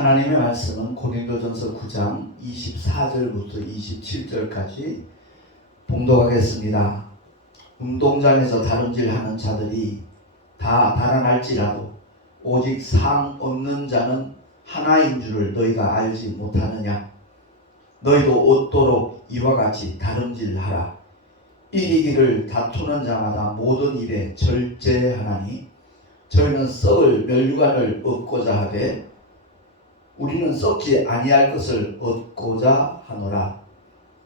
하나님의 말씀은 고린도전서 9장 24절부터 27절까지 봉독하겠습니다. 운동장에서 다름질하는 자들이 다 달아날지라도 오직 상 얻는 자는 하나인 줄을 너희가 알지 못하느냐. 너희도 얻도록 이와 같이 다름질하라. 이기기를 다투는 자마다 모든 일에 절제하나니 저희는 썩을 멸류관을 얻고자 하되 우리는 썩지 아니할 것을 얻고자 하노라.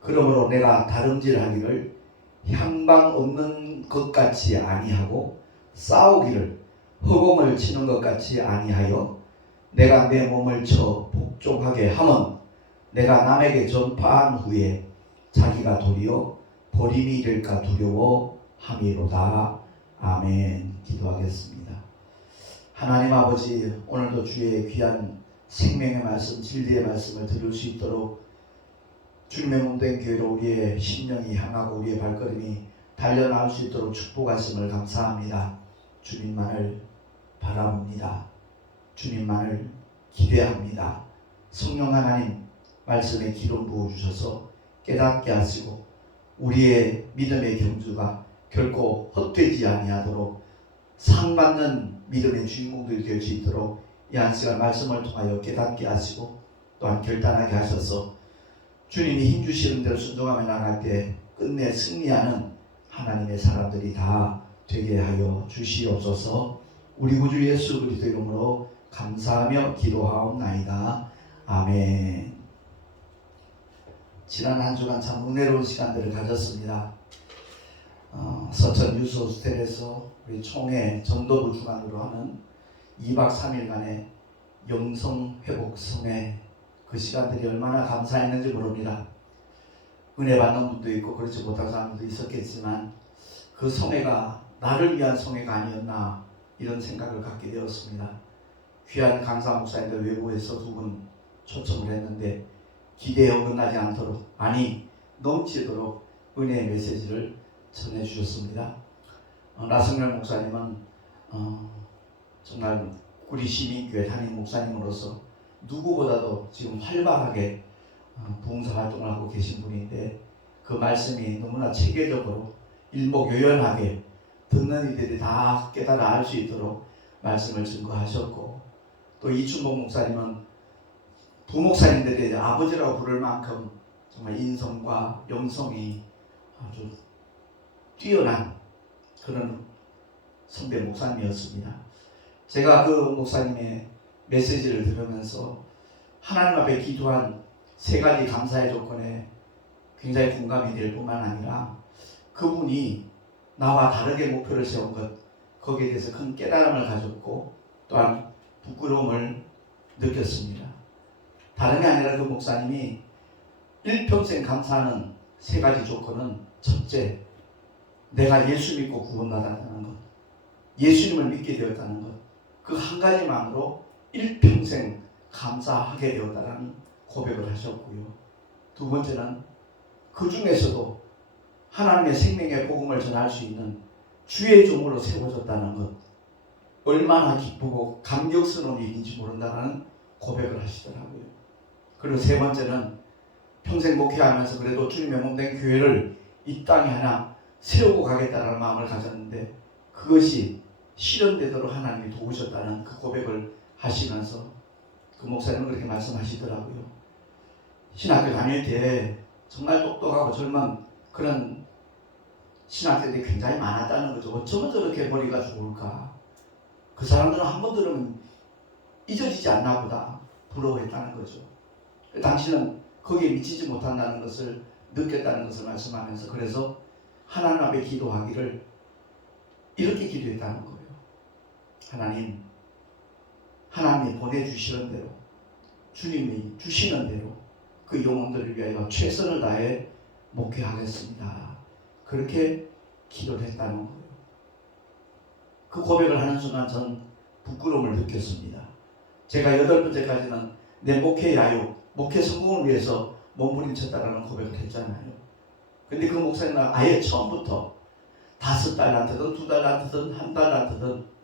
그러므로 내가 다름질하기를 향방 없는 것 같이 아니하고 싸우기를 허공을 치는 것 같이 아니하여 내가 내 몸을 쳐 복종하게 함은 내가 남에게 전파한 후에 자기가 도리어 버림이 될까 두려워함이로다. 아멘. 기도하겠습니다. 하나님 아버지, 오늘도 주의 귀한 생명의 말씀, 진리의 말씀을 들을 수 있도록 주님의 몸된 교회로 우리의 심령이 향하고 우리의 발걸음이 달려나올 수 있도록 축복하심을 감사합니다. 주님만을 바라봅니다. 주님만을 기대합니다. 성령 하나님 말씀에 기름 부어주셔서 깨닫게 하시고 우리의 믿음의 경주가 결코 헛되지 아니하도록 상받는 믿음의 주인공들이 될 수 있도록 이 한 시간 말씀을 통하여 깨닫게 하시고 또한 결단하게 하셔서 주님이 힘주시는 대로 순종하며 나갈 때 끝내 승리하는 하나님의 사람들이 다 되게 하여 주시옵소서. 우리 구주 예수 그리스도 이름으로 감사하며 기도하옵나이다. 아멘. 지난 한 주간 참 은혜로운 시간들을 가졌습니다. 서천 유소 호스텔에서 우리 총회 전도부 주관으로 하는 2박 3일간의 영성회복성회, 그 시간들이 얼마나 감사했는지 모릅니다. 은혜 받는 분도 있고 그렇지 못한 사람들도 있었겠지만 그 성회가 나를 위한 성회가 아니었나 이런 생각을 갖게 되었습니다. 귀한 강사 목사님들 외부에서 2분 초청을 했는데 기대에 어긋나지 않도록 많이 넘치도록 은혜의 메시지를 전해주셨습니다. 나승열 목사님은 정말 우리 시민교회 담임 목사님으로서 누구보다도 지금 활발하게 봉사활동을 하고 계신 분인데 그 말씀이 너무나 체계적으로 일목요연하게 듣는 이들이 다 깨달아 알 수 있도록 말씀을 증거하셨고, 또 이춘복 목사님은 부목사님들이 아버지라고 부를 만큼 정말 인성과 영성이 아주 뛰어난 그런 선배 목사님이었습니다. 제가 그 목사님의 메시지를 들으면서 하나님 앞에 기도한 3가지 감사의 조건에 굉장히 공감이 될 뿐만 아니라 그분이 나와 다르게 목표를 세운 것, 거기에 대해서 큰 깨달음을 가졌고 또한 부끄러움을 느꼈습니다. 다름이 아니라 그 목사님이 일평생 감사하는 3가지 조건은, 첫째, 내가 예수 믿고 구원받았다는 것, 예수님을 믿게 되었다는 것, 그 한 가지만으로 일평생 감사하게 되었다는 고백을 하셨고요. 2번째는 그 중에서도 하나님의 생명의 복음을 전할 수 있는 주의 종으로 세워졌다는 것, 얼마나 기쁘고 감격스러운 일인지 모른다는 고백을 하시더라고요. 그리고 3번째는 평생 목회하면서 그래도 주님의 몸된 교회를 이 땅에 하나 세우고 가겠다는 마음을 가졌는데 그것이 실현되도록 하나님이 도우셨다는 그 고백을 하시면서 그 목사님은 그렇게 말씀하시더라고요. 신학교 다닐 때 정말 똑똑하고 젊은 그런 신학생들이 굉장히 많았다는 거죠. 어쩌면 저렇게 머리가 좋을까? 그 사람들은 한 번 들으면 잊어지지 않나 보다 부러워했다는 거죠. 당신은 거기에 미치지 못한다는 것을 느꼈다는 것을 말씀하면서 그래서 하나님 앞에 기도하기를 이렇게 기도했다는 거예요. 하나님이 보내주시는 대로, 주님이 주시는 대로 그 영혼들을 위하여 최선을 다해 목회하겠습니다. 그렇게 기도를 했다는 거예요. 그 고백을 하는 순간 전 부끄러움을 느꼈습니다. 제가 8번째까지는 내 목회 야유, 목회 성공을 위해서 몸부림쳤다라는 고백을 했잖아요. 근데 그 목사님은 아예 처음부터 5달란트든 2달란트든 1달란트든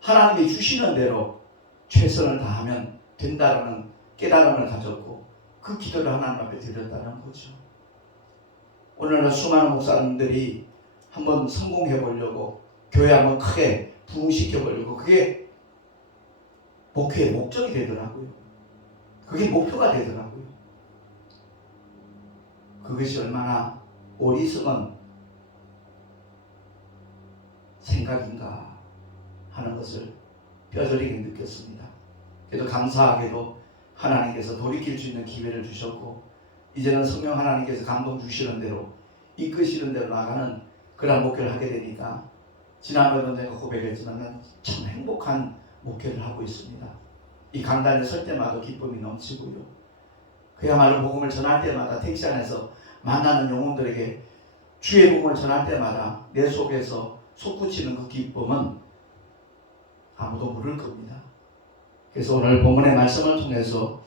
하나님이 주시는 대로 최선을 다하면 된다라는 깨달음을 가졌고 그 기도를 하나님 앞에 드렸다는 거죠. 오늘날 수많은 목사님들이 한번 성공해 보려고 교회 한번 크게 부흥시켜 보려고 그게 목회의 목적이 되더라고요. 그게 목표가 되더라고요. 그것이 얼마나 어리석은 생각인가 하는 것을 뼈저리게 느꼈습니다. 그래도 감사하게도 하나님께서 돌이킬 수 있는 기회를 주셨고 이제는 성령 하나님께서 감동 주시는 대로 이끄시는 대로 나가는 그런 목회를 하게 되니까 지난번에도 내가 고백했지만 참 행복한 목회를 하고 있습니다. 이 강단에 설 때마다 기쁨이 넘치고요. 그야말로 복음을 전할 때마다 택시 안에서 만나는 영혼들에게 주의 복음을 전할 때마다 내 속에서 솟구치는 그 기쁨은 아무도 모를 겁니다. 그래서 오늘 본문의 말씀을 통해서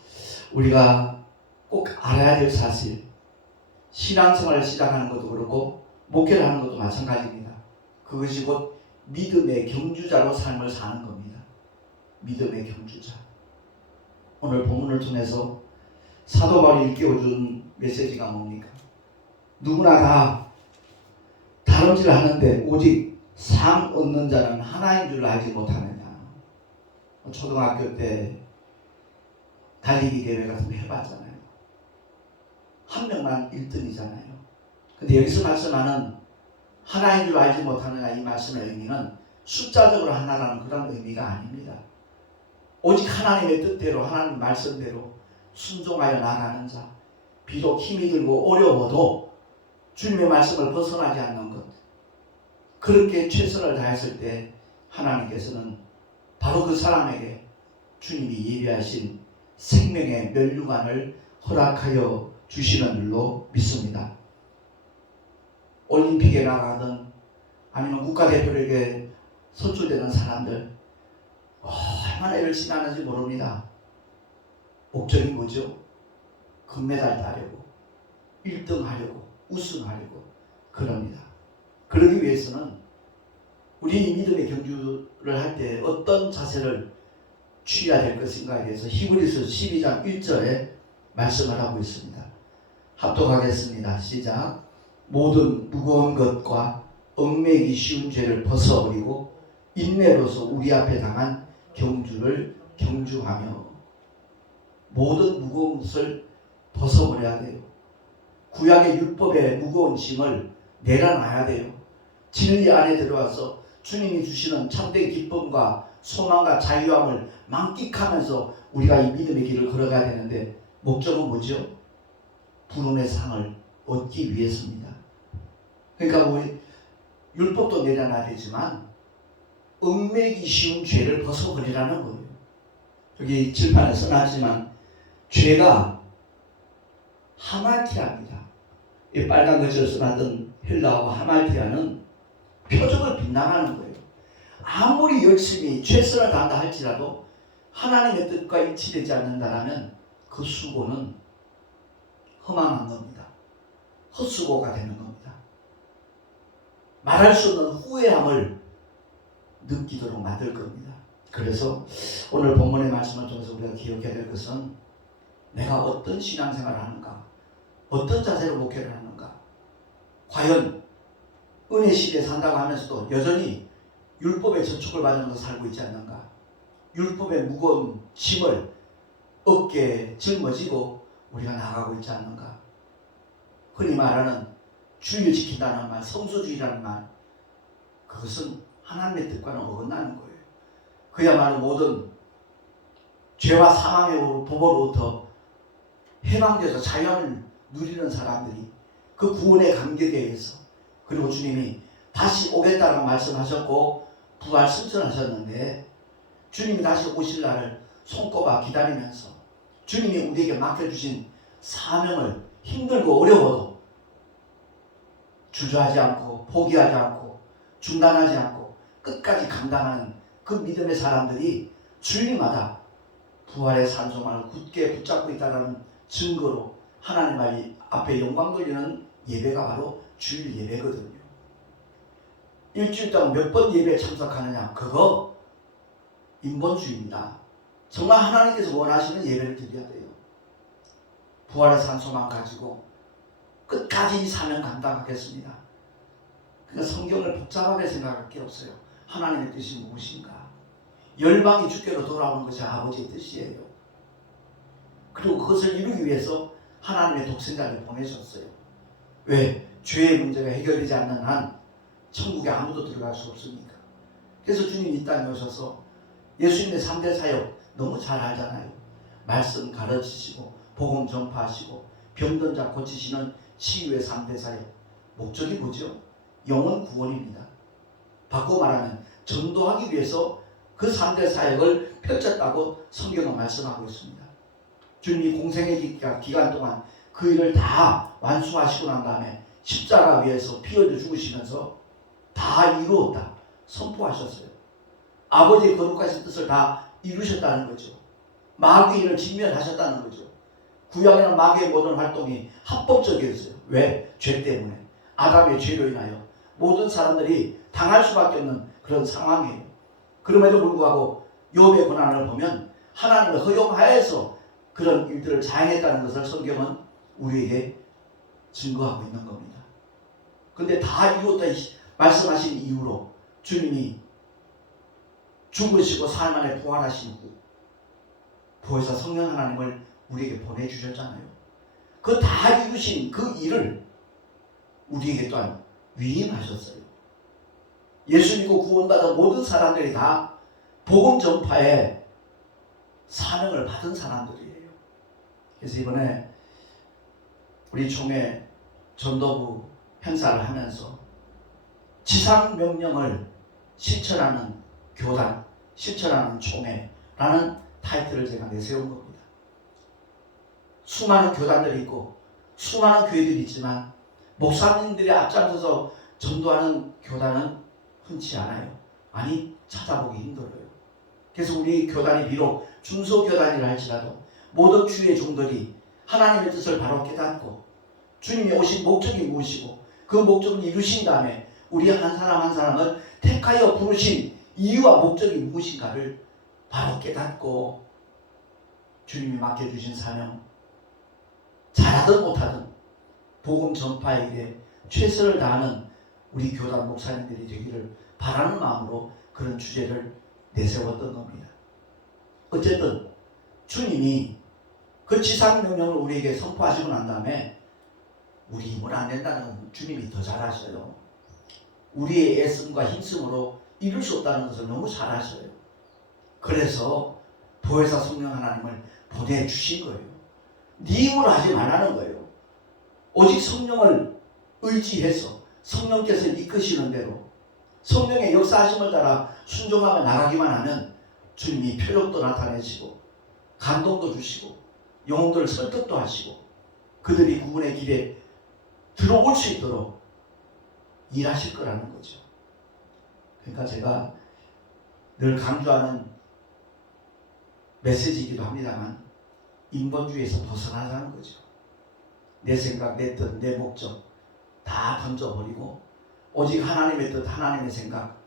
우리가 꼭 알아야 될 사실, 신앙생활을 시작하는 것도 그렇고 목회를 하는 것도 마찬가지입니다. 그것이 곧 믿음의 경주자로 삶을 사는 겁니다. 믿음의 경주자. 오늘 본문을 통해서 사도 바울이 일깨워준 메시지가 뭡니까? 누구나 다 다름질을 하는데 오직 상 얻는 자는 하나인 줄 알지 못하느냐. 초등학교 때 달리기 대회 같은 거 해봤잖아요. 한 명만 1등이잖아요. 근데 여기서 말씀하는 하나인 줄 알지 못하느냐 이 말씀의 의미는 숫자적으로 하나라는 그런 의미가 아닙니다. 오직 하나님의 뜻대로 하나님 말씀대로 순종하여 나가는 자, 비록 힘이 들고 어려워도 주님의 말씀을 벗어나지 않는 것, 그렇게 최선을 다했을 때 하나님께서는 바로 그 사람에게 주님이 예비하신 생명의 면류관을 허락하여 주시는 줄로 믿습니다. 올림픽에 나가든 아니면 국가대표에게 선출되는 사람들 얼마나 열심히 하는지 모릅니다. 목적이 뭐죠? 금메달 따려고, 1등 하려고, 우승하려고 그럽니다. 그러기 위해서는 우리 믿음의 경주를 할 때 어떤 자세를 취해야 될 것인가에 대해서 히브리서 12장 1절에 말씀을 하고 있습니다. 합독하겠습니다. 시작. 모든 무거운 것과 얽매이기 쉬운 죄를 벗어버리고 인내로서 우리 앞에 당한 경주를 경주하며. 모든 무거운 것을 벗어버려야 돼요. 구약의 율법의 무거운 짐을 내려놔야 돼요. 진리 안에 들어와서 주님이 주시는 참된 기쁨과 소망과 자유함을 만끽하면서 우리가 이 믿음의 길을 걸어가야 되는데 목적은 뭐죠? 부름의 상을 얻기 위해서입니다. 그러니까 우리 율법도 내려놔야 되지만 얽매이기 쉬운 죄를 벗어버리라는 거예요. 여기 칠판에 써놨지만 죄가 하말티아입니다. 이 빨간 글씨로 써놨던 헬라어 하말티아는 표적을 빗나가는 거예요. 아무리 열심히 최선을 다한다 할지라도 하나님의 뜻과 일치되지 않는다면 그 수고는 허망한 겁니다. 헛수고가 되는 겁니다. 말할 수 없는 후회함을 느끼도록 만들 겁니다. 그래서 오늘 본문의 말씀을 통해서 우리가 기억해야 될 것은 내가 어떤 신앙생활을 하는가, 어떤 자세로 목회를 하는가, 과연 은혜 시대에 산다고 하면서도 여전히 율법의 저축을 받으면서 살고 있지 않는가, 율법의 무거운 짐을 어깨에 짊어지고 우리가 나가고 있지 않는가. 흔히 말하는 주의를 지킨다는 말, 성수주의라는 말, 그것은 하나님의 뜻과는 어긋나는 거예요. 그야말로 모든 죄와 사망의 법으로부터 해방돼서 자유함을 누리는 사람들이 그 구원의 감격에 의해서, 그리고 주님이 다시 오겠다라고 말씀하셨고 부활 승천하셨는데 주님이 다시 오실 날을 손꼽아 기다리면서 주님이 우리에게 맡겨주신 사명을 힘들고 어려워도 주저하지 않고 포기하지 않고 중단하지 않고 끝까지 감당하는 그 믿음의 사람들이 주일마다 부활의 산소만을 굳게 붙잡고 있다는 증거로 하나님 앞에 영광 돌리는 예배가 바로 주일 예배거든요. 일주일 동안 몇 번 예배에 참석하느냐, 그거 인본주의입니다. 정말 하나님께서 원하시는 예배를 드려야 돼요. 부활의 산소만 가지고 끝까지 이 사명 감당하겠습니다. 그러니까 성경을 복잡하게 생각할 게 없어요. 하나님의 뜻이 무엇인가? 열방이 주께로 돌아오는 것이 아버지의 뜻이에요. 그리고 그것을 이루기 위해서 하나님의 독생자를 보내셨어요. 왜? 죄의 문제가 해결되지 않는 한 천국에 아무도 들어갈 수 없으니까. 그래서 주님이 이 땅에 오셔서 예수님의 3대 사역 너무 잘 알잖아요. 말씀 가르치시고 복음 전파하시고 병든 자 고치시는 치유의 3대 사역. 목적이 뭐죠? 영혼 구원입니다. 바꿔 말하면 전도하기 위해서 그 3대 사역을 펼쳤다고 성경은 말씀하고 있습니다. 주님이 공생의 기간 동안 그 일을 다 완수하시고 난 다음에 십자가 위에서 피 흘려 죽으시면서 다 이루었다 선포하셨어요. 아버지의 거룩하신 뜻을 다 이루셨다는 거죠. 마귀의 일을 진멸하셨다는 거죠. 구약에는 마귀의 모든 활동이 합법적이었어요. 왜? 죄 때문에. 아담의 죄로 인하여 모든 사람들이 당할 수밖에 없는 그런 상황이에요. 그럼에도 불구하고 욥의 고난을 보면 하나님의 허용하에서 그런 일들을 자행했다는 것을 성경은 우리에게 증거하고 있는 겁니다. 근데 다 이루었다 말씀하신 이후로 주님이 죽으시고 사흘 만에 부활하신 후 부활사 성령 하나님을 우리에게 보내주셨잖아요. 그 다 이루신 그 일을 우리에게 또한 위임하셨어요. 예수 믿고 구원받은 모든 사람들이 다 복음 전파에 사명을 받은 사람들이에요. 그래서 이번에 우리 총회 전도부 행사를 하면서 지상 명령을 실천하는 교단, 실천하는 총회라는 타이틀을 제가 내세운 겁니다. 수많은 교단들이 있고 수많은 교회들이 있지만 목사님들이 앞장서서 전도하는 교단은 흔치 않아요. 많이 찾아보기 힘들어요. 그래서 우리 교단이 비록 중소교단이라 할지라도 모든 주의 종들이 하나님의 뜻을 바로 깨닫고 주님이 오신 목적이 무엇이고 그 목적을 이루신 다음에 우리 한 사람 한 사람을 택하여 부르신 이유와 목적이 무엇인가를 바로 깨닫고 주님이 맡겨주신 사명 잘하든 못하든 복음 전파에 일에 최선을 다하는 우리 교단 목사님들이 되기를 바라는 마음으로 그런 주제를 내세웠던 겁니다. 어쨌든 주님이 그 지상명령을 우리에게 선포하시고 난 다음에 우리 힘은 안 된다는 건 주님이 더 잘하셔요. 우리의 애씀과 힘씀으로 이룰 수 없다는 것을 너무 잘하셔요. 그래서 보혜사 성령 하나님을 보내주신 거예요. 네 힘으로 하지 말라는 거예요. 오직 성령을 의지해서 성령께서 이끄시는 대로 성령의 역사하심을 따라 순종하며 나가기만 하면 주님이 표적도 나타내시고 감동도 주시고 영혼들을 설득도 하시고 그들이 구원의 길에 들어올 수 있도록 일하실 거라는 거죠. 그러니까 제가 늘 강조하는 메시지이기도 합니다만 인본주의에서 벗어나자는 거죠. 내 생각, 내 뜻, 내 목적 다 던져버리고 오직 하나님의 뜻, 하나님의 생각,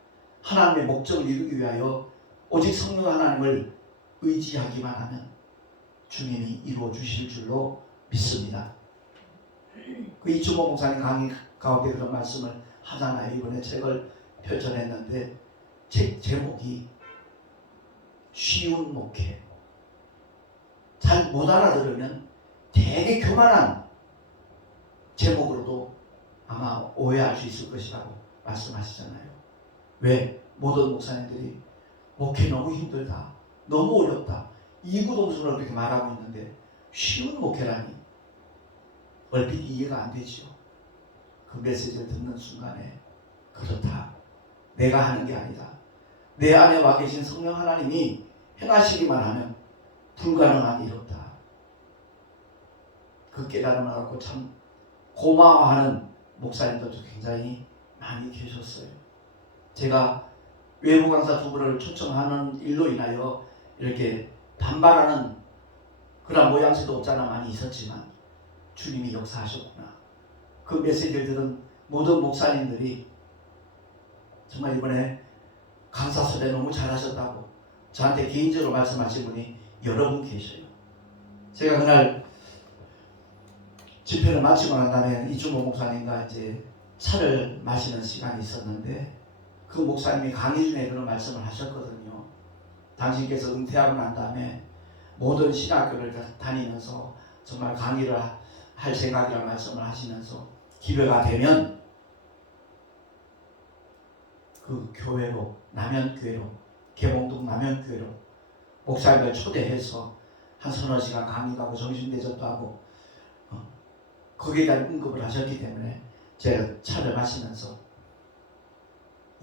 하나님의 목적을 이루기 위하여 오직 성령 하나님을 의지하기만 하면 주님이 이루어 주실 줄로 믿습니다. 그 이충호 목사님 강의 가운데 그런 말씀을 하잖아요. 이번에 책을 펼쳐냈는데 책 제목이 쉬운 목회. 잘 못 알아들으면 되게 교만한 제목으로도 아마 오해할 수 있을 것이라고 말씀하시잖아요. 왜? 모든 목사님들이 목회 너무 힘들다, 너무 어렵다, 이구동성으로 그렇게 말하고 있는데 쉬운 목회라니 얼핏 이해가 안 되죠. 그 메시지를 듣는 순간에 그렇다, 내가 하는 게 아니다, 내 안에 와 계신 성령 하나님이 행하시기만 하면 불가능한 일 없다. 그 깨달음을 갖고 참 고마워하는 목사님들도 굉장히 많이 계셨어요. 제가 외부 강사 두 분을 초청하는 일로 인하여 이렇게 반발하는 그런 모양새도 없잖아 많이 있었지만 주님이 역사하셨구나. 그 메시지를 들은 모든 목사님들이 정말 이번에 강사 섭외 너무 잘하셨다고 저한테 개인적으로 말씀하신 분이 여러 분 계셔요. 제가 그날 집회를 마치고 난 다음에 이준모 목사님과 이제 차를 마시는 시간이 있었는데 그 목사님이 강의 중에 그런 말씀을 하셨거든요. 당신께서 은퇴하고 난 다음에 모든 신학교를 다니면서 정말 강의를 할 생각이라는 말씀을 하시면서 기회가 되면 그 교회로, 남현교회로, 계몽동 남현교회로 목사님을 초대해서 한 서너 시간 강의도 하고 정신대접도 하고 거기에 대한 언급을 하셨기 때문에 제가 차를 마시면서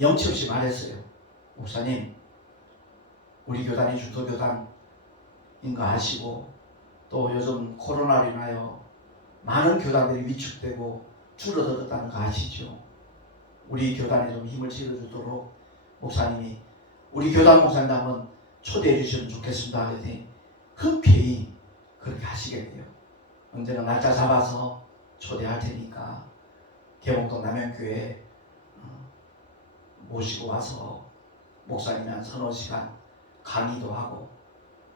염치 없이 말했어요. 목사님, 우리 교단이 주도교단인 거 아시고 또 요즘 코로나로 인하여 많은 교단들이 위축되고 줄어들었다는 거 아시죠? 우리 교단에 좀 힘을 실어주도록 목사님이 우리 교단 목사님 한번 초대해 주시면 좋겠습니다 하더니 흔쾌히 그렇게 하시게 돼요. 언제나 날짜 잡아서 초대할 테니까 계몽동 남현교회 모시고 와서 목사님이 한 서너 시간 강의도 하고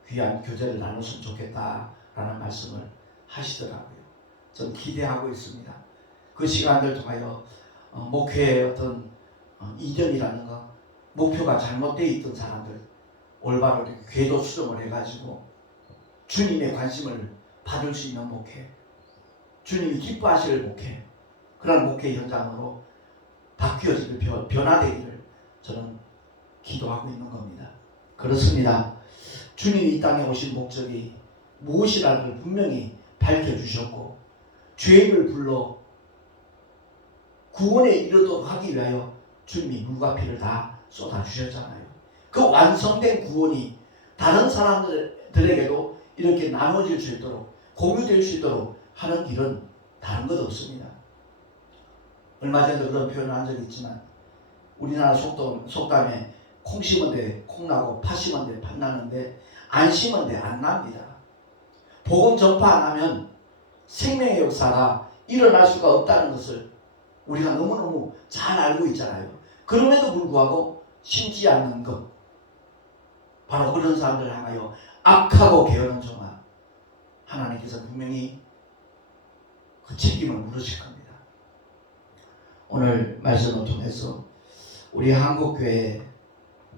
귀한 교제를 나눴으면 좋겠다라는 말씀을 하시더라고요. 전 기대하고 있습니다. 그 시간들 통하여 목회의 어떤 이전이라든가 목표가 잘못되어 있던 사람들 올바로 궤도 수정을 해가지고 주님의 관심을 받을 수 있는 목회, 주님이 기뻐하실 목회, 그런 목회 현장으로 바뀌어지길, 변화되기를 저는 기도하고 있는 겁니다. 그렇습니다. 주님이 이 땅에 오신 목적이 무엇이라는 걸 분명히 밝혀주셨고 죄인을 불러 구원에 이르도록 하기 위하여 주님이 물과 피를 다 쏟아주셨잖아요. 그 완성된 구원이 다른 사람들에게도 이렇게 나눠질 수 있도록 공유될 수 있도록 하는 길은 다른 것 없습니다. 얼마 전에도 그런 표현을 한 적이 있지만 우리나라 속담에 콩 심은 데 콩 나고 팥 심은 데 팥 나는데 안 심은 데 안 납니다. 복음 전파 안 하면 생명의 역사가 일어날 수가 없다는 것을 우리가 너무너무 잘 알고 있잖아요. 그럼에도 불구하고 심지 않는 것, 바로 그런 사람들을 향하여 악하고 게으른 종아 하나님께서 분명히 그 책임을 물으실 겁니다. 오늘 말씀을 통해서 우리 한국교회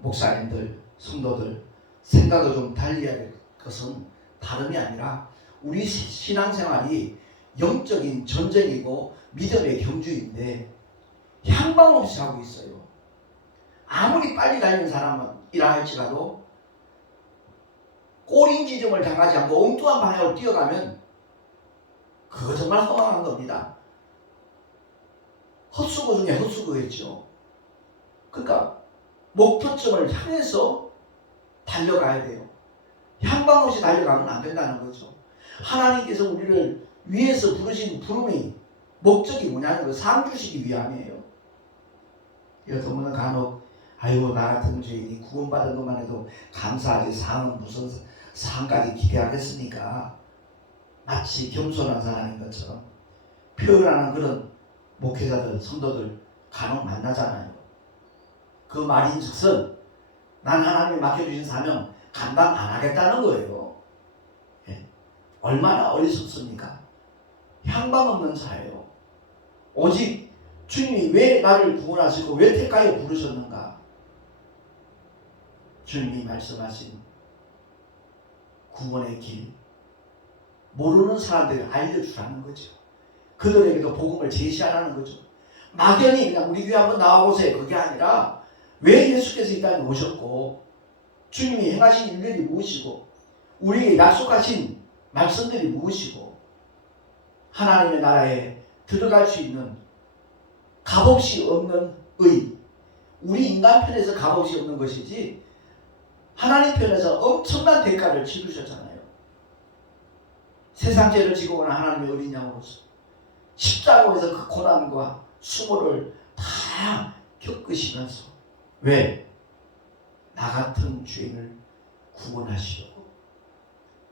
목사님들, 성도들 생각을 좀 달리해야 될 것은 다름이 아니라 우리 신앙생활이 영적인 전쟁이고 믿음의 경주인데 향방 없이 하고 있어요. 아무리 빨리 달리는 사람이라 할지라도 꼬린 지점을 당하지 않고 엉뚱한 방향으로 뛰어가면 그거 정말 허망한 겁니다. 헛수고 중에 헛수고겠죠. 그러니까 목표점을 향해서 달려가야 돼요. 향방 없이 달려가면 안 된다는 거죠. 하나님께서 우리를 위해서 부르신 부름이 목적이 뭐냐는 걸 상 주시기 위함이에요. 여러분은 간혹 아이고 나 같은 죄인이 구원받은 것만 해도 감사하지 상은 무슨 상까지 기대하겠습니까? 마치 겸손한 사람인 것처럼 표현하는 그런 목회자들, 성도들 간혹 만나잖아요. 그 말인즉슨 난 하나님이 맡겨주신 사명 감당 안 하겠다는 거예요. 예. 얼마나 어리석습니까? 향방 없는 자예요. 오직 주님이 왜 나를 구원하시고 왜 택하여 부르셨는가? 주님이 말씀하신 구원의 길 모르는 사람들을 알려주라는 거죠. 그들에게도 복음을 제시하라는 거죠. 막연히 그냥 우리 교회 한번 나와보세요. 그게 아니라 왜 예수께서 이 땅에 오셨고 주님이 행하신 일들이 무엇이고 우리에게 약속하신 말씀들이 무엇이고 하나님의 나라에 들어갈 수 있는 값없이 없는 의, 우리 인간 편에서 값없이 없는 것이지 하나님 편에서 엄청난 대가를 치르셨잖아요. 세상 죄를 지고 오는 하나님의 어린 양으로서 십자가에서 그 고난과 수고를 다 겪으시면서 왜? 나 같은 죄인을 구원하시려고.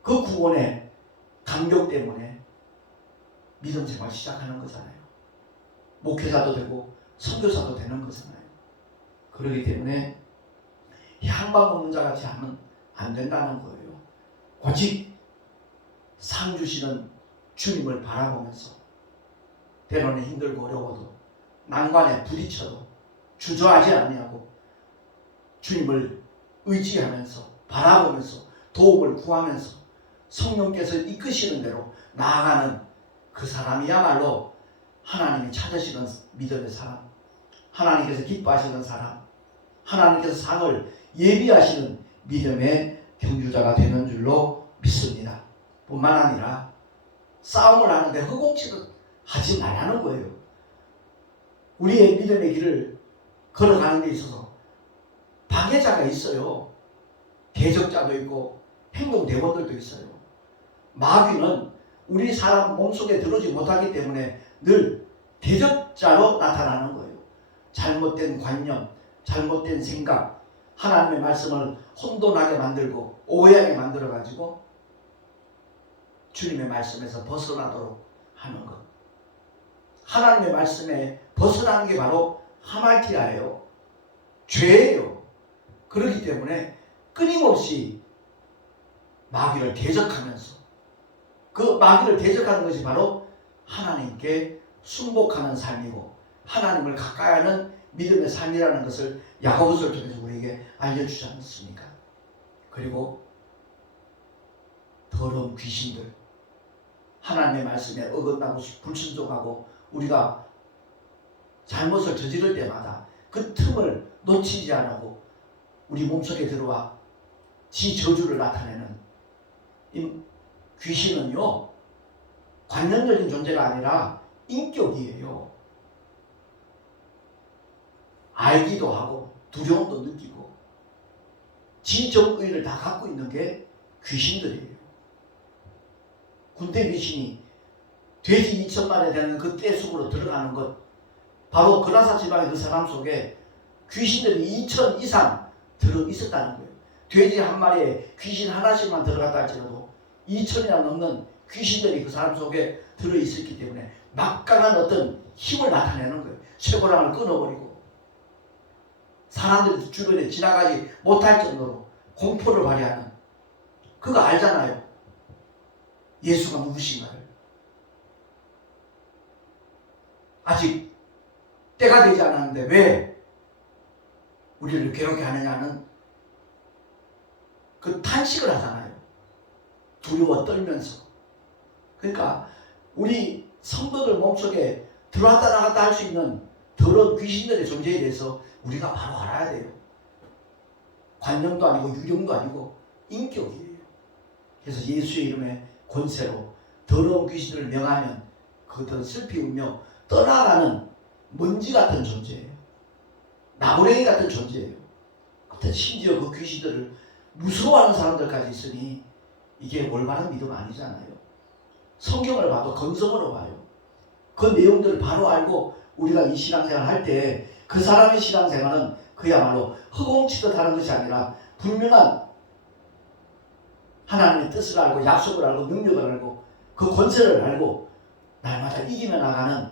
그 구원의 감격 때문에 믿음 생활 시작하는 거잖아요. 목회자도 되고 선교사도 되는 거잖아요. 그렇기 때문에 향방 없는 자 같이 하면 안 된다는 거예요. 오직 상 주시는 주님을 바라보면서 때로는 힘들고 어려워도 난관에 부딪혀도 주저하지 아니하고 주님을 의지하면서 바라보면서 도움을 구하면서 성령께서 이끄시는 대로 나아가는 그 사람이야말로 하나님이 찾으시는 믿음의 사람, 하나님께서 기뻐하시는 사람, 하나님께서 상을 예비하시는 믿음의 경주자가 되는 줄로 믿습니다. 뿐만 아니라 싸움을 하는데 허공치듯 하지 말라는 거예요. 우리의 믿음의 길을 걸어가는 데 있어서 방해자가 있어요. 대적자도 있고 행동대원들도 있어요. 마귀는 우리 사람 몸속에 들어오지 못하기 때문에 늘 대적자로 나타나는 거예요. 잘못된 관념, 잘못된 생각, 하나님의 말씀을 혼돈하게 만들고 오해하게 만들어가지고 주님의 말씀에서 벗어나도록 하는 것. 하나님의 말씀에 벗어나는 게 바로 하말티아예요. 죄예요. 그렇기 때문에 끊임없이 마귀를 대적하면서 그 마귀를 대적하는 것이 바로 하나님께 순복하는 삶이고 하나님을 가까이 하는 믿음의 삶이라는 것을 야고보서를 통해서 우리에게 알려주지 않습니까? 그리고 더러운 귀신들, 하나님의 말씀에 어긋나고 불순종하고 우리가 잘못을 저지를 때마다 그 틈을 놓치지 않고 우리 몸속에 들어와 지 저주를 나타내는 이 귀신은요, 관념적인 존재가 아니라 인격이에요. 알기도 하고 두려움도 느끼고 지적 의의를 다 갖고 있는 게 귀신들이에요. 군대 귀신이 돼지 2천마리에 되는 그 떼속으로 들어가는 것, 바로 그라사 지방의 그 사람 속에 귀신들이 2천 이상 들어 있었다는 거예요. 돼지 한 마리에 귀신 하나씩만 들어갔다 할지라도 2천이나 넘는 귀신들이 그 사람 속에 들어 있었기 때문에 막강한 어떤 힘을 나타내는 거예요. 쇠고랑을 끊어버리고 사람들이 주변에 지나가지 못할 정도로 공포를 발휘하는, 그거 알잖아요. 예수가 누구신가를. 아직 때가 되지 않았는데 왜 우리를 괴롭게 하느냐는 그 탄식을 하잖아요. 두려워 떨면서. 그러니까 우리 성도들 몸속에 들어왔다 나갔다 할 수 있는 더러운 귀신들의 존재에 대해서 우리가 바로 알아야 돼요. 관념도 아니고 유령도 아니고 인격이에요. 그래서 예수의 이름의 권세로 더러운 귀신들을 명하면 그것들은 슬피 울며 떠나가는 먼지 같은 존재예요. 나무랭이 같은 존재예요. 심지어 그 귀신들을 무서워하는 사람들까지 있으니 이게 올바른 믿음 아니잖아요. 성경을 봐도 건성으로 봐요. 그 내용들을 바로 알고 우리가 이 신앙생활을 할 때 그 사람의 신앙생활은 그야말로 허공치듯 하는 것이 아니라 분명한 하나님의 뜻을 알고 약속을 알고 능력을 알고 그 권세를 알고 날마다 이기며 나가는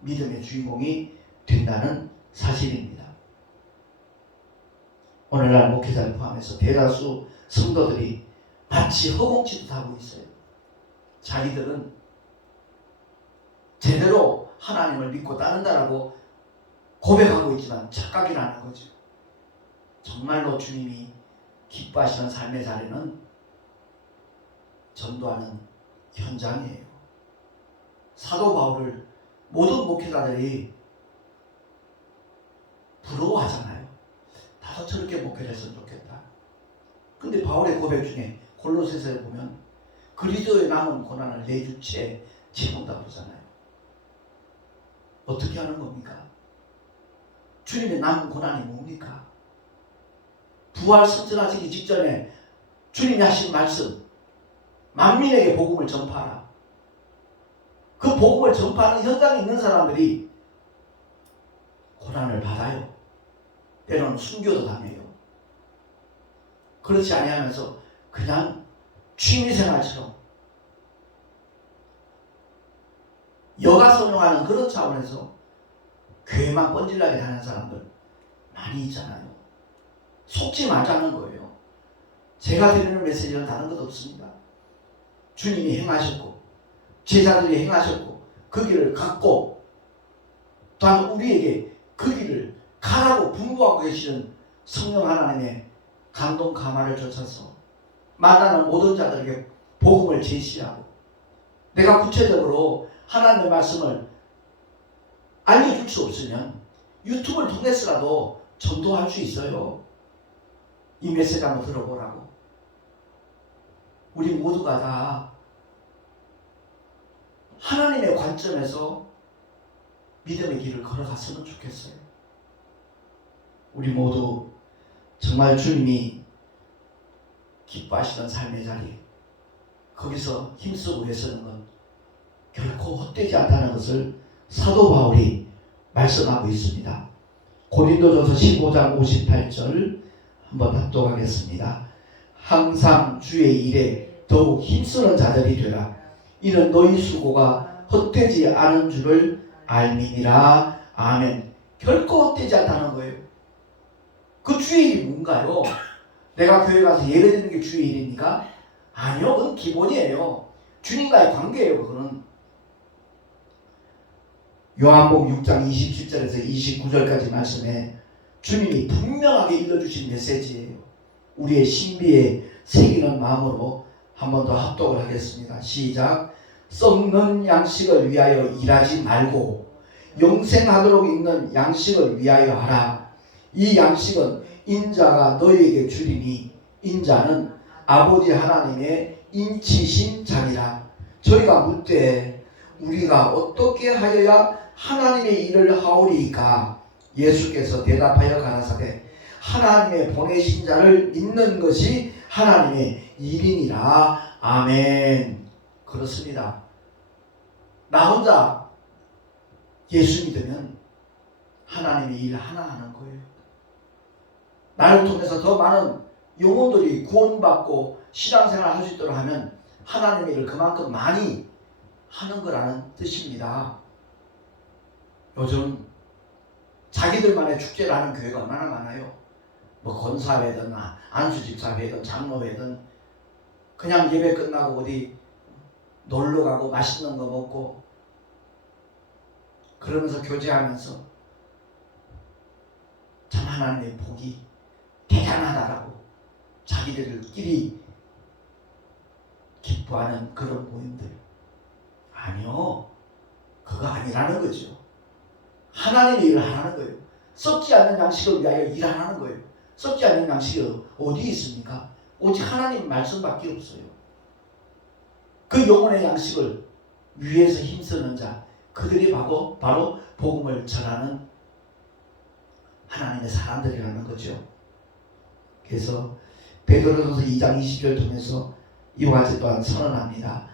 믿음의 주인공이 된다는 사실입니다. 오늘날 목회자를 포함해서 대다수 성도들이 마치 허공치듯 하고 있어요. 자기들은 제대로 하나님을 믿고 따른다라고 고백하고 있지만 착각이라는 거죠. 정말로 주님이 기뻐하시는 삶의 자리는 전도하는 현장이에요. 사도 바울을 모든 목회자들이 부러워하잖아요. 나도 저렇게 목회를 했으면 좋겠다. 근데 바울의 고백 중에 골로새서에 보면 그리스도의 남은 고난을 내 주체에 채운다고 그러잖아요. 어떻게 하는 겁니까? 주님의 남은 고난이 뭡니까? 부활 승천하시기 직전에 주님이 하신 말씀, 만민에게 복음을 전파하라. 그 복음을 전파하는 현장에 있는 사람들이 고난을 받아요. 때로는 순교도 당해요. 그렇지 아니하면서 그냥 취미생활처럼 여가 선용하는 그런 차원에서 교회만 뻔질나게 다니는 사람들 많이 있잖아요. 속지 말자는 거예요. 제가 드리는 메시지는 다른 것 없습니다. 주님이 행하셨고 제자들이 행하셨고 그 길을 갔고 또한 우리에게 그 길을 가라고 분부하고 계시는 성령 하나님의 감동 감화를 쫓아서 만나는 모든 자들에게 복음을 제시하고 내가 구체적으로 하나님의 말씀을 알려줄 수 없으면 유튜브를 통해서라도 전도할 수 있어요. 이 메시지 한번 들어보라고. 우리 모두가 다 하나님의 관점에서 믿음의 길을 걸어갔으면 좋겠어요. 우리 모두 정말 주님이 기뻐하시던 삶의 자리, 거기서 힘쓰고 애쓰는 건 결코 헛되지 않다는 것을 사도 바울이 말씀하고 있습니다. 고린도전서 15장 58절 한번 합독하겠습니다. 항상 주의 일에 더욱 힘쓰는 자들이 되라. 이는 너희 수고가 헛되지 않은 줄을 알미니라. 아멘. 결코 헛되지 않다는 거예요. 그 주의 일이 뭔가요? 내가 교회 가서 예배 드리는 게 주의 일입니까? 아니요. 그건 기본이에요. 주님과의 관계예요. 그거는. 요한복음 6장 27절에서 29절까지 말씀에 주님이 분명하게 일러주신 메시지예요. 우리의 신비에 새기는 마음으로 한 번 더 합독을 하겠습니다. 시작. 썩는 양식을 위하여 일하지 말고 영생하도록 있는 양식을 위하여 하라. 이 양식은 인자가 너희에게 주리니 인자는 아버지 하나님의 인치신 자니라. 저희가 묻되 우리가 어떻게 하여야 하나님의 일을 하오리이까? 예수께서 대답하여 가라사대 하나님의 보내신 자를 믿는 것이 하나님의 일이니라. 아멘. 그렇습니다. 나 혼자 예수 믿으면 하나님의 일 하나 하는 거예요. 나를 통해서 더 많은 영혼들이 구원받고 신앙생활을 할 수 있도록 하면 하나님의 일을 그만큼 많이 하는 거라는 뜻입니다. 요즘 자기들만의 축제를 하는 교회가 얼마나 많아요. 뭐 권사회든 안수집사회든 장로회든 그냥 예배 끝나고 어디 놀러 가고 맛있는 거 먹고 그러면서 교제하면서 참 하나님의 복이 대단하다라고 자기들끼리 기뻐하는 그런 모임들. 아니요. 그거 아니라는 거죠. 하나님의 일을 하라는 거예요. 썩지 않는 양식을 위하여 일하라는 거예요. 썩지 않는 양식이 어디 있습니까? 오직 하나님 말씀밖에 없어요. 그 영혼의 양식을 위해서 힘쓰는 자, 그들이 바로 복음을 전하는 하나님의 사람들이라는 거죠. 그래서 베드로전서 2장 20절 통해서 이와 같이 또한 선언합니다.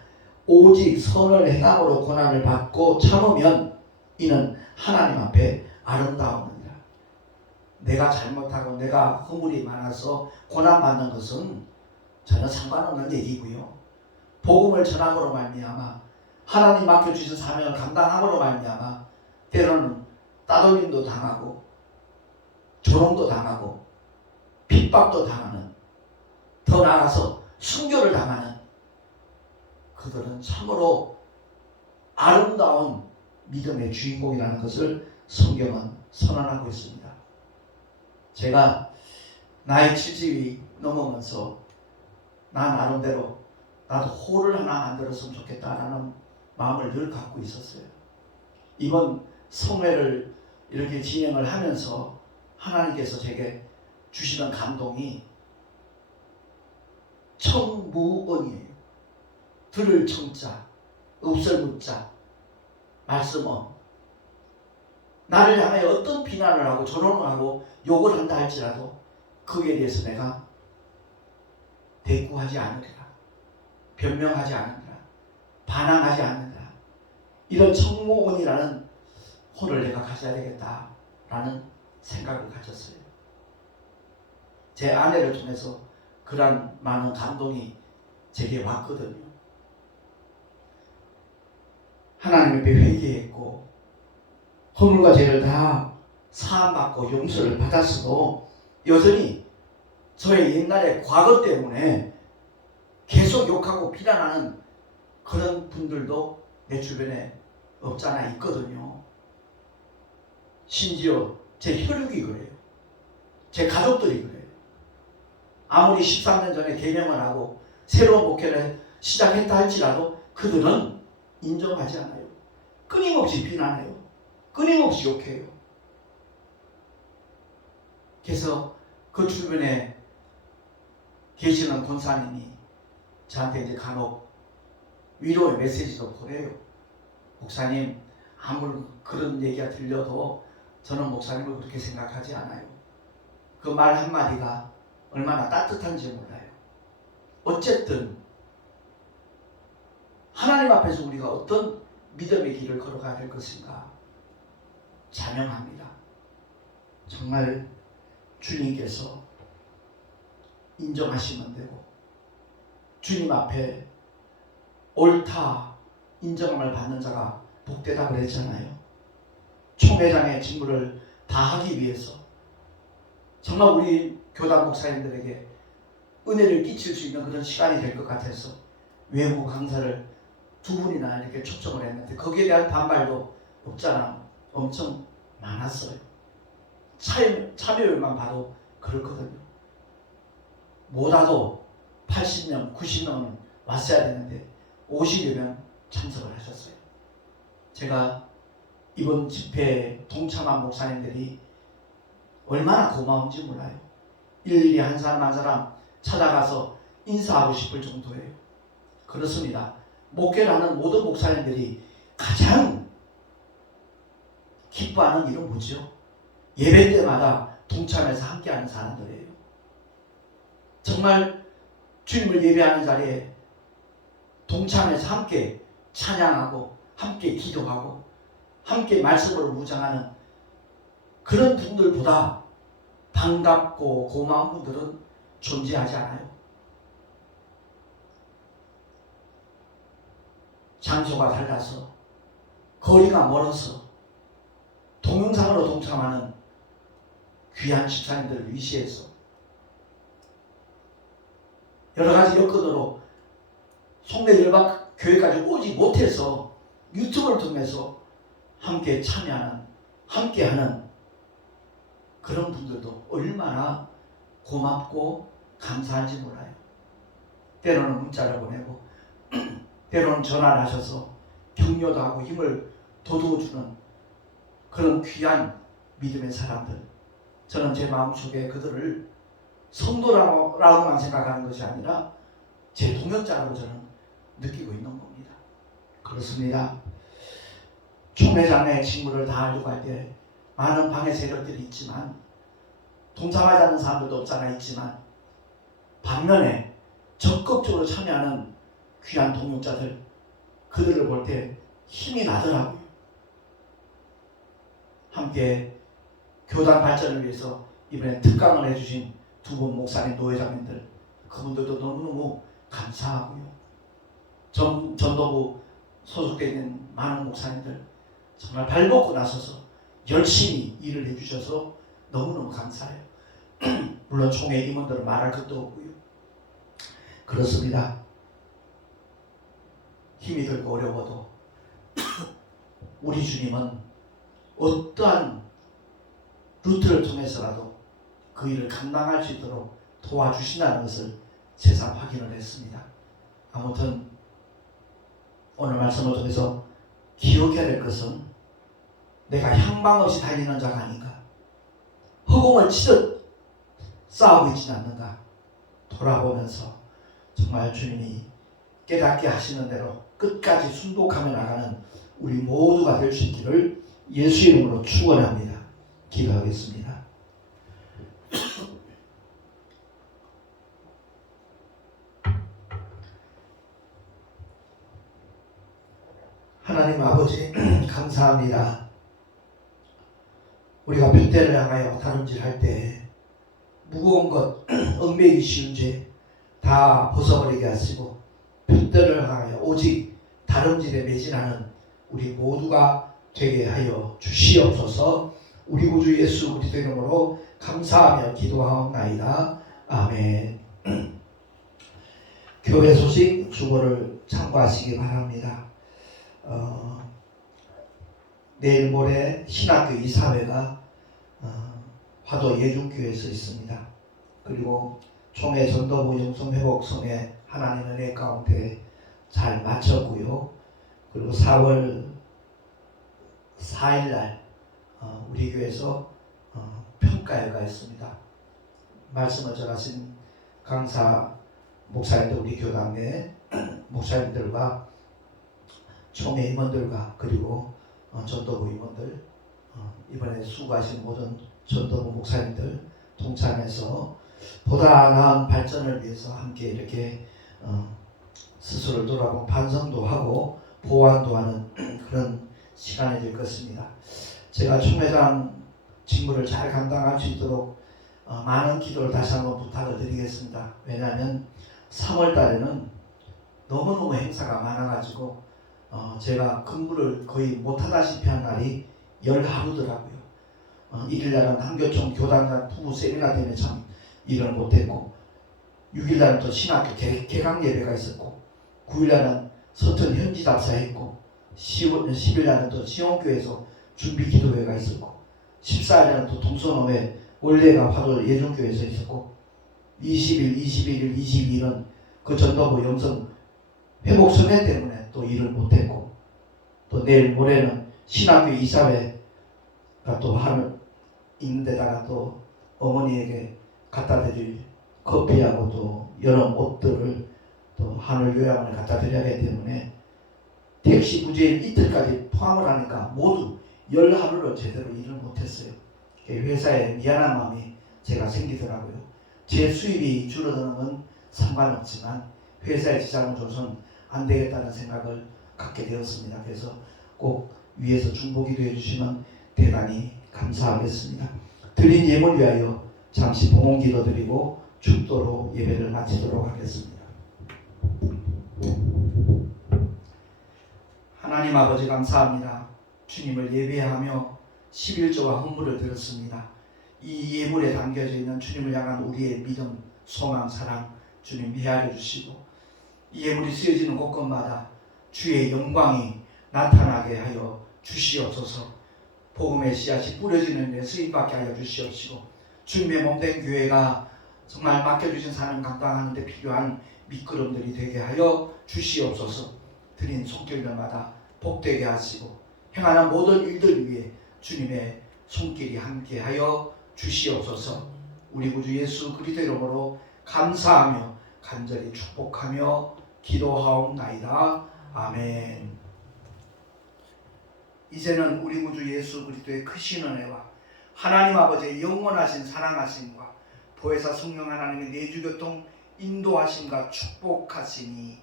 오직 선을 행함으로 고난을 받고 참으면 이는 하나님 앞에 아름다움이라. 내가 잘못하고 내가 허물이 많아서 고난받는 것은 전혀 상관없는 얘기고요. 복음을 전함으로 말미암아 하나님 맡겨주신 사명을 감당함으로 말미암아 때로는 따돌림도 당하고 조롱도 당하고 핍박도 당하는, 더 나아가서 순교를 당하는 그들은 참으로 아름다운 믿음의 주인공이라는 것을 성경은 선언하고 있습니다. 제가 나이 70이 넘으면서 나 나름대로 나도 홀을 하나 만들었으면 좋겠다라는 마음을 늘 갖고 있었어요. 이번 성회를 이렇게 진행을 하면서 하나님께서 제게 주시는 감동이 청무언이에요. 들을 청자, 없을 묻자, 말씀은 나를 향하여 어떤 비난을 하고 조롱을 하고 욕을 한다 할지라도 거기에 대해서 내가 대꾸하지 않으리라, 변명하지 않으리라, 반항하지 않으리라. 이런 청무언이라는 호를 내가 가져야 되겠다라는 생각을 가졌어요. 제 아내를 통해서 그런 많은 감동이 제게 왔거든요. 하나님 앞에 회개했고 허물과 죄를 다 사함받고 용서를 받았어도 여전히 저의 옛날의 과거 때문에 계속 욕하고 비난하는 그런 분들도 내 주변에 없잖아 있거든요. 심지어 제 혈육이 그래요. 제 가족들이 그래요. 아무리 13년 전에 개명을 하고 새로운 목회를 시작했다 할지라도 그들은 인정하지 않아요. 끊임없이 비난해요. 끊임없이 욕해요. 그래서 그 주변에 계시는 권사님이 저한테 이제 간혹 위로의 메시지도 보내요. 목사님, 아무리 그런 얘기가 들려도 저는 목사님을 그렇게 생각하지 않아요. 그 말 한마디가 얼마나 따뜻한지 몰라요. 어쨌든 하나님 앞에서 우리가 어떤 믿음의 길을 걸어가야 될 것인가 자명합니다. 정말 주님께서 인정하시면 되고 주님 앞에 옳다 인정함을 받는 자가 복되다 그랬잖아요. 총회장의 직무를 다하기 위해서 정말 우리 교단 목사님들에게 은혜를 끼칠 수 있는 그런 시간이 될 것 같아서 외부 강사를 2분이나 이렇게 초청을 했는데 거기에 대한 반발도 없잖아. 엄청 많았어요. 참여율만 봐도 그렇거든요. 못 와도 80명, 90명은 왔어야 되는데 50여명 참석을 하셨어요. 제가 이번 집회에 동참한 목사님들이 얼마나 고마운지 몰라요. 일일이 한 사람 한 사람 찾아가서 인사하고 싶을 정도예요. 그렇습니다. 목회를 하는 모든 목사님들이 가장 기뻐하는 일은 뭐죠? 예배 때마다 동참해서 함께하는 사람들이에요. 정말 주님을 예배하는 자리에 동참해서 함께 찬양하고 함께 기도하고 함께 말씀으로 묵상하는 그런 분들보다 반갑고 고마운 분들은 존재하지 않아요. 장소가 달라서 거리가 멀어서 동영상으로 동참하는 귀한 집사님들을 위시해서 여러 가지 여건으로 송내 열방 교회까지 오지 못해서 유튜브를 통해서 함께 참여하는 함께하는 그런 분들도 얼마나 고맙고 감사한지 몰라요. 때로는 문자를 보내고 때로는 전화를 하셔서 격려도 하고 힘을 돋워주는 그런 귀한 믿음의 사람들. 저는 제 마음속에 그들을 성도라고만 생각하는 것이 아니라 제 동역자라고 저는 느끼고 있는 겁니다. 그렇습니다. 총회장의 직무를 다하려고 할 때 많은 방해 세력들이 있지만 동참하지 않는 사람들도 없잖아 있지만 반면에 적극적으로 참여하는 귀한 동역자들 그들을 볼 때 힘이 나더라고요. 함께 교단 발전을 위해서 이번에 특강을 해주신 2분 목사님 노회장님들 그분들도 너무너무 감사하고요. 전도부 소속되어 있는 많은 목사님들 정말 발벗고 나서서 열심히 일을 해주셔서 너무너무 감사해요. 물론 총회 임원들은 말할 것도 없고요. 그렇습니다. 힘이 들고 어려워도 우리 주님은 어떠한 루트를 통해서라도 그 일을 감당할 수 있도록 도와주신다는 것을 새삼 확인을 했습니다. 아무튼 오늘 말씀을 통해서 기억해야 될 것은 내가 향방 없이 달리는 자가 아닌가, 허공을 치듯 싸우고 있지는 않는가 돌아보면서 정말 주님이 깨닫게 하시는 대로 끝까지 순복하며 나가는 우리 모두가 될 수 있기를 예수 이름으로 축원합니다. 기도하겠습니다. 하나님 아버지 감사합니다. 우리가 둯대를 향하여 다름질할 때 무거운 것, 얽매이기 쉬운 죄 다 벗어버리게 하시고 둯대를 향하여 오직 다름질에 매진하는 우리 모두가 되게 하여 주시옵소서. 우리 구주 예수 그리스도 이름으로 감사하며 기도하옵나이다. 아멘. 교회 소식 주보를 참고하시기 바랍니다. 내일 모레 신학교 이사회가 화도 예중교회에서 있습니다. 그리고 총회 전도부 영성회복성회 하나님 은혜 가운데 잘 마쳤고요. 그리고 4월 4일날 우리 교회에서 평가회가 있습니다. 말씀을 전하신 강사 목사님들, 우리 교당 내 목사님들과 총회 임원들과 그리고 전도부 임원들, 이번에 수고하신 모든 전도부 목사님들 동참해서 보다 나은 발전을 위해서 함께 이렇게 스스로를 돌아보고 반성도 하고 보완도 하는 그런 시간이 될 것입니다. 제가 총회장 직무를 잘 감당할 수 있도록 많은 기도를 다시 한번 부탁을 드리겠습니다. 왜냐하면 3월 달에는 너무너무 행사가 많아가지고 제가 근무를 거의 못하다시피 한 날이 10하루더라고요. 1일날은 한교총 교단장 부부 세미나 때문에 참 일을 못했고, 6일날은 또 신학교 개강 예배가 있었고, 9일날은 서천 현지 답사했고, 10일날은 또 시온교회에서 준비 기도회가 있었고, 14일날은 또 동서노회 원래가 화도 예중교회에서 있었고, 20일, 21일, 22일은 그 전도부 영성 회복 선회 때문에 또 일을 못했고, 또 내일 모레는 신학교 이사회가 또 하는 있는데다가 또 어머니에게 갖다 드릴 커피하고 또 여러 옷들을 또 하늘 요양원에 갖다 드려야 하기 때문에 택시 부재일 이틀까지 포함을 하니까 모두 10하루를 제대로 일을 못했어요. 회사에 미안한 마음이 제가 생기더라고요. 제 수입이 줄어드는 건 상관없지만 회사에 지장을 줘서는 안 되겠다는 생각을 갖게 되었습니다. 그래서 꼭 위에서 중보기도 해주시면 대단히 감사하겠습니다. 드린 예물 위하여 잠시 봉헌기도 드리고 축도로 예배를 마치도록 하겠습니다. 하나님 아버지 감사합니다. 주님을 예배하며 11조와 헌물을 드렸습니다. 이 예물에 담겨져 있는 주님을 향한 우리의 믿음, 소망, 사랑 주님 헤아려 주시고, 이 예물이 쓰여지는 곳곳마다 주의 영광이 나타나게 하여 주시옵소서. 복음의 씨앗이 뿌려지는 데 쓰임받게 하여 주시옵시고, 주님의 몸된 교회가 정말 맡겨주신 사명 감당하는 데 필요한 미끄럼들이 되게 하여 주시옵소서. 드린 손길들마다 복되게 하시고 행하는 모든 일들 위해 주님의 손길이 함께하여 주시옵소서. 우리 구주 예수 그리스도 이름으로 감사하며 간절히 축복하며 기도하옵나이다. 아멘. 이제는 우리 구주 예수 그리스도의 크신 은혜와 하나님 아버지의 영원하신 사랑하심과 보혜사 성령 하나님의 내주교통 인도하심과 축복하시니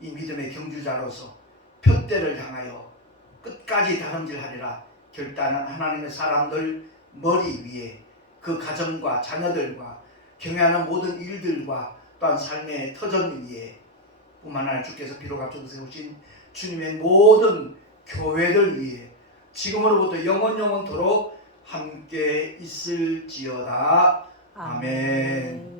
이 믿음의 경주자로서 표대를 향하여 끝까지 다름질하리라 결단한 하나님의 사람들 머리 위에 그 가정과 자녀들과 경외하는 모든 일들과 또한 삶의 터전 위에 뿐만 아니라 주께서 비록 앞서 세우신 주님의 모든 교회들 위해 지금으로부터 영원토록 함께 있을지어다. 아멘.